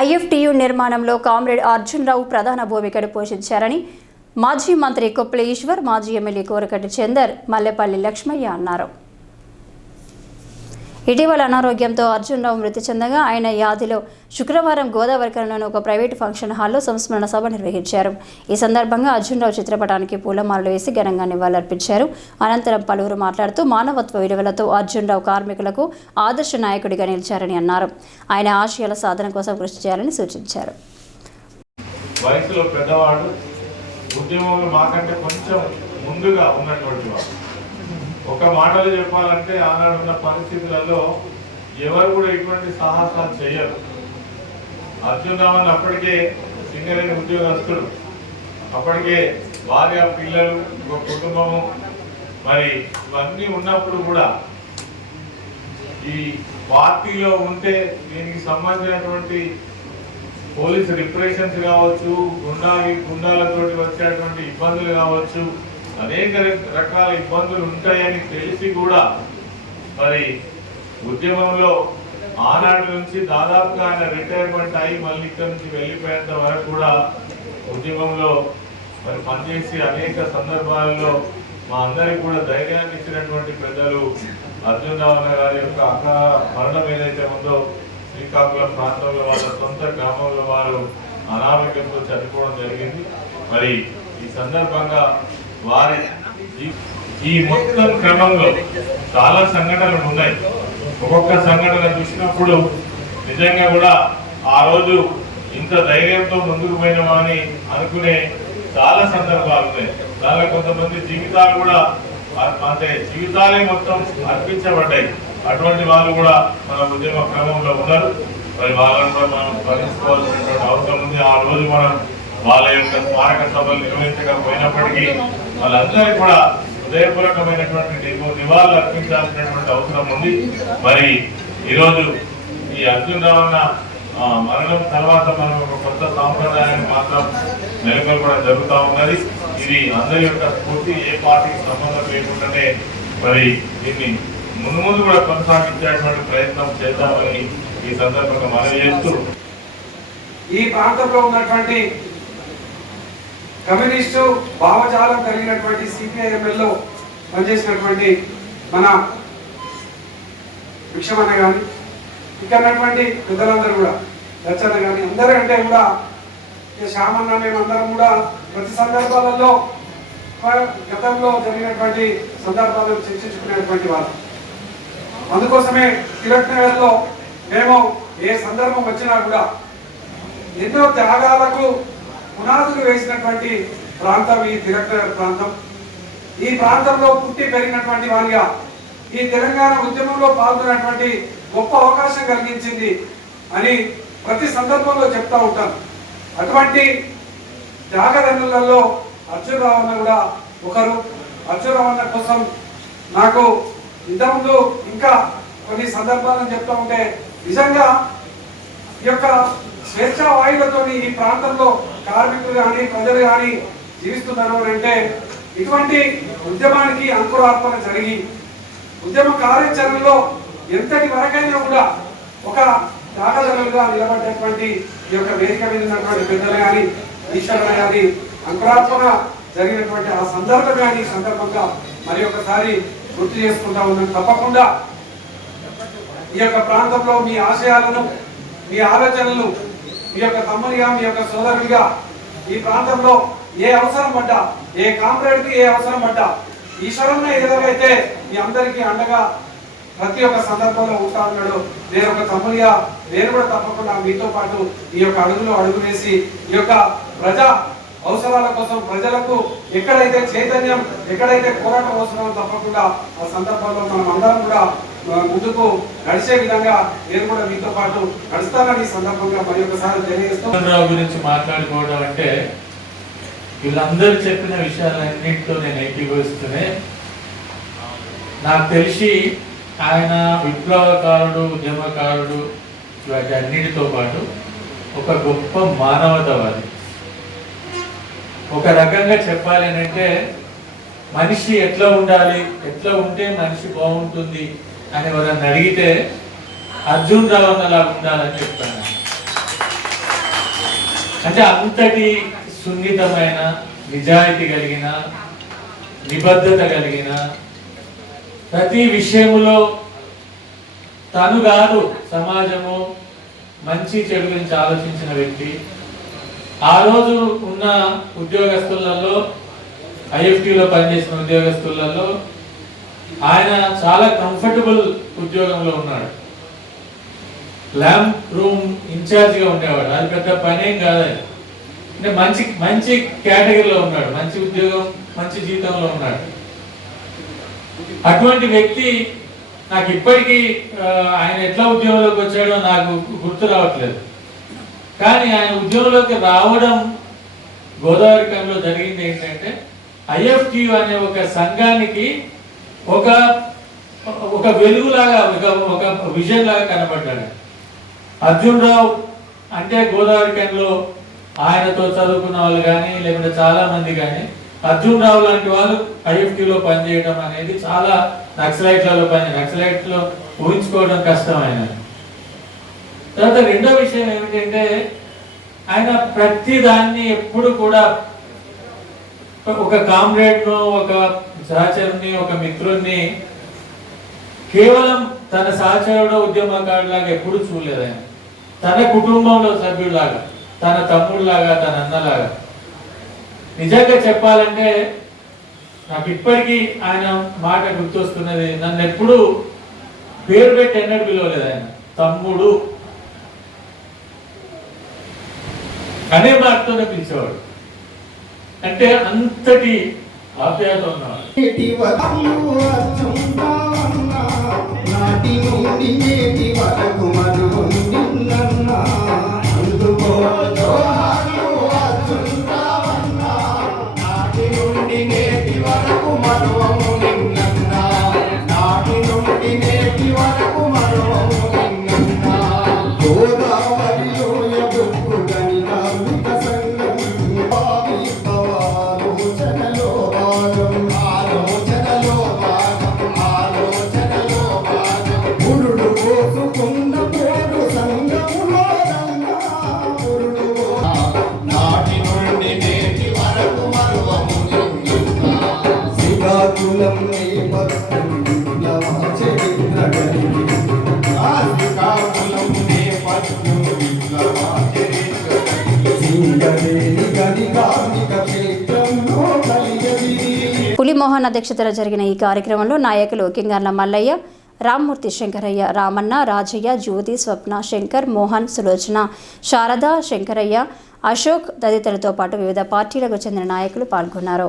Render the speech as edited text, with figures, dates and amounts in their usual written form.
IFTU నిర్మాణంలో comrade Arjun రావు ప్రధాన భూమికను పోషించారని మాజీ మంత్రి కొప్పుల ఈశ్వర్, మాజీ ఎమ్మెల్యే కోరకటి చందర్, మల్లెపల్లి లక్ష్మయ్య అన్నారు. ఇటీవల అనారోగ్యంతో అర్జున్ రావు మృతి చెందగా ఆయన యాదిలో శుక్రవారం గోదావరికరంలోని ఒక ప్రైవేటు ఫంక్షన్ హాల్లో సంస్మరణ సభ నిర్వహించారు. ఈ సందర్భంగా అర్జున్ రావు చిత్రపటానికి పూలమాలలు వేసి ఘనంగా నివాళులర్పించారు. అనంతరం పలువురు మాట్లాడుతూ మానవత్వ విలువలతో అర్జున్ రావు కార్మికులకు ఆదర్శ నాయకుడిగా నిలిచారని అన్నారు. ఆయన ఆశయాల సాధన కోసం కృషి చేయాలని సూచించారు. వయసులో పెద్దవాడు, ఉద్యమంలో మాకంటే కొంచెం ముందుగా ఉన్నటువంటి వాడు. ఒక మాటలు చెప్పాలంటే ఆనాడున్న పరిస్థితులలో ఎవరు కూడా ఇటువంటి సాహసాలు చేయరు. అర్జున్ రావు అప్పటికే సింగరేణి ఉద్యోగస్తుడు, అప్పటికే భార్య, పిల్లలు, ఒక కుటుంబము, మరి ఇవన్నీ ఉన్నప్పుడు కూడా ఈ పార్టీలో ఉంటే దీనికి సంబంధించినటువంటి పోలీసు రిప్రెషన్స్ కావచ్చు, గుండాలతోటి వచ్చేటువంటి ఇబ్బందులు కావచ్చు, అనేక రకాల ఇబ్బందులు ఉంటాయని తెలిసి కూడా మరి ఉద్యమంలో ఆనాటి నుంచి దాదాపుగా ఆయన రిటైర్మెంట్ అయ్యి మళ్ళీ ఇక్కడి నుంచి వెళ్ళిపోయేంత వరకు కూడా ఉద్యమంలో మరి పనిచేసి అనేక సందర్భాలలో మా అందరికి కూడా ధైర్యాన్ని ఇచ్చినటువంటి పెద్దలు అర్జున్ రావు గారి యొక్క మరణం ఏదైతే ఉందో శ్రీకాకుళం ప్రాంతంలో వాళ్ళ సొంత గ్రామంలో వారు అనారోగ్యంతో చనిపోవడం జరిగింది. మరి ఈ సందర్భంగా వారి ఈ మొత్తం క్రమంలో చాలా సంఘటనలు ఉన్నాయి. ఒక్కొక్క సంఘటన చూసినప్పుడు నిజంగా కూడా ఆ రోజు ఇంత ధైర్యంతో ముందుకు పోయినామా అని అనుకునే చాలా సందర్భాలు ఉన్నాయి. చాలా కొంతమంది జీవితాలు కూడా అంటే జీవితాలే మొత్తం అర్పించబడ్డాయి. అటువంటి వాళ్ళు కూడా మన ఉద్యమ క్రమంలో ఉన్నారు. మరి వాళ్ళని కూడా మనం స్మరించుకోవాల్సినటువంటి అవసరం ఉంది. ఆ రోజు మనం వాళ్ళ యొక్క స్మారక సభలు నిర్వహించకపోయినప్పటికీ వాళ్ళందరికీ కూడా హృదయపూర్వకమైనటువంటి నివాళులు అర్పించాల్సినటువంటి అవసరం ఉంది. మరి ఈరోజు ఈ అర్జున్ రావు మరణం తర్వాత మనం ఒక కొత్త సాంప్రదాయాన్ని మాత్రం నెలకొల్పడం జరుగుతూ ఉన్నది. ఇది అందరి యొక్క స్ఫూర్తి, ఏ పార్టీకి సంబంధం లేకుండానే మరి దీన్ని ముందు కూడా కొనసాగించేటువంటి ప్రయత్నం చేద్దామని ఈ సందర్భంగా మనవి చేస్తూ, ఈ ప్రాంతంలో ఉన్నటువంటి కమ్యూనిస్టు భావజాలం కలిగినటువంటి సిపిఐఎంఎల్లో పనిచేసినటువంటి మన విక్షమన్న కానీ, ఇక్కడ ఉన్నటువంటి పెద్దలందరూ కూడా దచ్చన్న కానీ అందరికంటే కూడా శ్యామన్న మేమందరం కూడా ప్రతి సందర్భాలలో గతంలో జరిగినటువంటి సందర్భాలను చర్చించుకునేటువంటి వాళ్ళు. అందుకోసమే తిలక్ నగర్లో మేము ఏ సందర్భం వచ్చినా కూడా ఎన్నో త్యాగాలకు పునాదులు వేసినటువంటి ప్రాంతం ఈ తిలక్ నగర్ ప్రాంతం. ఈ ప్రాంతంలో పుట్టి పెరిగినటువంటి వారిగా ఈ తెలంగాణ ఉద్యమంలో పాల్గొన్నటువంటి గొప్ప అవకాశం కలిగించింది అని ప్రతి సందర్భంలో చెప్తా ఉంటాను. అటువంటి త్యాగదనులలో అర్జున్ రావు కూడా ఒకరు. అర్జున్ రావు కోసం నాకు ఇంతకుముందు ఇంకా కొన్ని సందర్భాలను చెప్తా ఉంటే నిజంగా ఈ యొక్క స్వేచ్ఛా వాయువులతో ఈ ప్రాంతంలో కార్మికులు కానీ ప్రజలు కానీ జీవిస్తున్నారు అంటే ఇటువంటి ఉద్యమానికి అంకురార్పణ జరిగి ఉద్యమ కార్యాచరణలో ఎంతటి వరకైనా కూడా ఒక త్యాగదనులుగా నిలబడ్డటువంటి ఈ యొక్క వేదిక మీద ఉన్నటువంటి పెద్దలు కానీ ఈశ్వరుడు కానీ అంకురార్పణ జరిగినటువంటి ఆ సందర్భం కానీ ఈ సందర్భంగా మరి ఒకసారి గుర్తు చేసుకుంటా ఉన్నాను. తప్పకుండా ఈ యొక్క ప్రాంతంలో మీ ఆశయాలను, మీ ఆలోచనలు, మీ యొక్క తమ్మునిగా, మీ యొక్క సోదరుడిగా ఈ ప్రాంతంలో ఏ అవసరం పడ్డా, ఏ కామ్రేడ్కి ఏ అవసరం పడ్డా ఈశ్వరన్న ఏదైతే మీ అందరికీ అండగా ప్రతి ఒక్క సందర్భంలో ఉంటా ఉన్నాడు. నేను ఒక తమ్మునిగా నేను కూడా తప్పకుండా మీతో పాటు ఈ యొక్క అడుగు వేసి ఈ యొక్క ప్రజా అవసరాల కోసం ప్రజలకు ఎక్కడైతే చైతన్యం, ఎక్కడైతే పోరాటం అవసరం తప్పకుండా ఆ సందర్భంలో మనం అందరం కూడా ముందుకు నడిచే విధంగా నేను కూడా మీతో పాటు నడుస్తానని ఈ సందర్భంగా మరి ఒకసారి తెలియజేస్తూ గురించి మాట్లాడుకోవడం అంటే వీళ్ళందరూ చెప్పిన విషయాలన్నింటితో నేను ఏకీభవిస్తూనే నాకు తెలిసి ఆయన విప్లవకారుడు, ఉద్యమకారుడు, వాటి అన్నిటితో పాటు ఒక గొప్ప మానవతావాది. ఒక రకంగా చెప్పాలి అంటే మనిషి ఎట్లా ఉండాలి, ఎట్లా ఉంటే మనిషి బాగుంటుంది అని ఎవరన్నా అడిగితే అర్జున్ రావు అలా ఉండాలని చెప్తాను. అంటే అంతటి సున్నితమైన, నిజాయితీ కలిగిన, నిబద్ధత కలిగిన, ప్రతి విషయములో తను కాదు సమాజము మంచి చెడు గురించి ఆలోచించిన వ్యక్తి. ఆ రోజు ఉన్న ఉద్యోగస్తులలో, ఐఎఫ్టీలో పనిచేసిన ఉద్యోగస్తులలో ఆయన చాలా కంఫర్టబుల్ ఉద్యోగంలో ఉన్నాడు. ల్యాంప్ రూమ్ ఇన్ఛార్జ్గా ఉండేవాడు. అది పెద్ద పనేం కాదు. అంటే మంచి మంచి కేటగిరీలో ఉన్నాడు, మంచి ఉద్యోగం, మంచి జీతంలో ఉన్నాడు. అటువంటి వ్యక్తి నాకు ఇప్పటికీ ఆయన ఎట్లా ఉద్యోగంలోకి వచ్చాడో నాకు గుర్తు రావట్లేదు. కానీ ఆయన ఉద్యోగంలోకి రావడం గోదావరికంలో జరిగింది ఏంటంటే, ఐఎఫ్టీ అనే ఒక సంఘానికి ఒక వెలుగులాగా, ఒక విజన్ లాగా కనబడ్డాడు. అర్జున్ రావు అంటే గోదావరికంలో ఆయనతో చదువుకున్న వాళ్ళు కానీ, లేకుంటే చాలా మంది కానీ, అర్జున్ రావు లాంటి వాళ్ళు ఐఎఫ్టీలో పనిచేయడం అనేది చాలా నక్సలైట్లో ఊహించుకోవడం కష్టం ఆయన. తర్వాత రెండో విషయం ఏమిటంటే, ఆయన ప్రతి దాన్ని ఎప్పుడు కూడా ఒక కామ్రేడ్ను, ఒక సహచరుని, ఒక మిత్రుణ్ణి కేవలం తన సహచరుడు, ఉద్యమకారులాగా ఎప్పుడు చూడలేదు. ఆయన తన కుటుంబంలో సభ్యుడిలాగా, తన తమ్ముడిలాగా, తన అన్నలాగా. నిజంగా చెప్పాలంటే నాకు ఇప్పటికీ ఆయన మాట గుర్తొస్తున్నది. నన్ను ఎప్పుడు పేరు పెట్టి ఎన్నడూ పిలవలేదు. ఆయన తమ్ముడు అనే మాటతోనే పిలిచేవాడు. అంటే అంతటి ఆప్యాయత ఉన్నవాడు. పులిమోహన్ అధ్యక్షతన జరిగిన ఈ కార్యక్రమంలో నాయకులు కింగర్ల మల్లయ్య, రామ్మూర్తి, శంకరయ్య, రామన్న, రాజయ్య, జ్యోతి, స్వప్న, శంకర్, మోహన్, సులోచన, శారద, శంకరయ్య, అశోక్ తదితరులతో పాటు వివిధ పార్టీలకు చెందిన నాయకులు పాల్గొన్నారు.